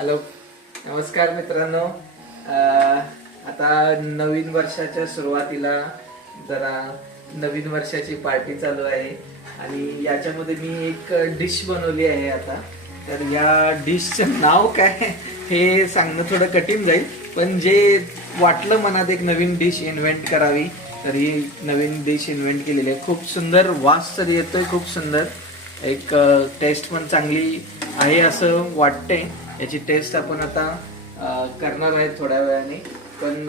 Hello, नमस्कार मित्रांनो. आता नवीन वर्षाच्या सुरुवातीला जरा नवीन वर्षाची पार्टी चालू आहे आणि याच्यामध्ये मी एक डिश बनवली आहे. आता तर या डिशचं नाव काय हे सांगणं थोडं कठीण जाईल, पण जे वाटलं मनात एक नवीन डिश इन्व्हेंट करावी तर ही नवीन डिश इन्व्हेंट केलेली आहे. खूप सुंदर वास तर येतोय, खूप सुंदर, एक टेस्ट पण चांगली आहे असं वाटतंय. याची टेस्ट आपण आता करणार आहे थोड्या वेळाने, पण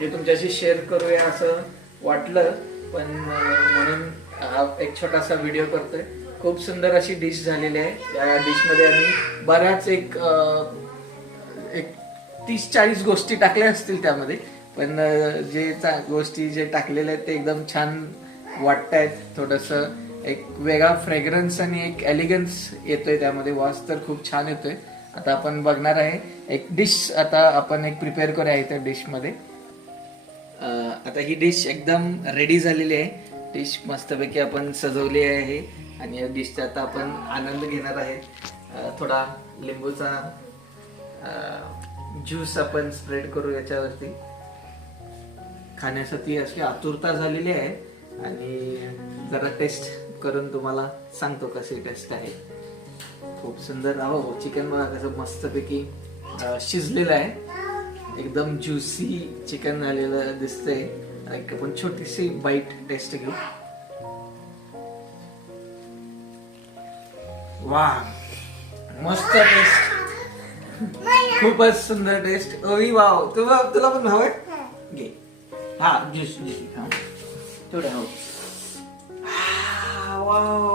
हे तुमच्याशी शेअर करूया असं वाटलं, पण म्हणून हा एक छोटासा व्हिडिओ करतोय. खूप सुंदर अशी डिश झालेली आहे. या डिशमध्ये आम्ही बऱ्याच एक 30-40 गोष्टी टाकल्या असतील त्यामध्ये, पण जे गोष्टी जे टाकलेल्या आहेत ते एकदम छान वाटतायत. थोडंसं एक वेगळा फ्रेग्रन्स आणि एक एलिगन्स येतोय त्यामध्ये, वास तर खूप छान येतोय. आता आपण बघणार आहे एक डिश, आता आपण एक प्रिपेअर करूया इथे डिशमध्ये. आता ही डिश एकदम रेडी झालेली आहे. डिश मस्तपैकी आपण सजवली आहे आणि या डिशचा आता आपण आनंद घेणार आहे. थोडा लिंबूचा ज्यूस आपण स्प्रेड करू याच्यावरती. खाण्यासाठी अशी आतुरता झालेली आहे आणि जरा टेस्ट करून तुम्हाला सांगतो कशी टेस्ट आहे. खूप सुंदर. हो, चिकन बघा कसं मस्तपैकी शिजलेलं आहे, एकदम ज्युसी चिकन झालेलं दिसतंय. एक आपण छोटीशी बाईट टेस्ट घेऊ. वा, मस्त टेस्ट, खूपच सुंदर टेस्ट. ओवी वाव, तुला पण हवंय घे. हा, ज्यूस हा थोडं. हो, वाव,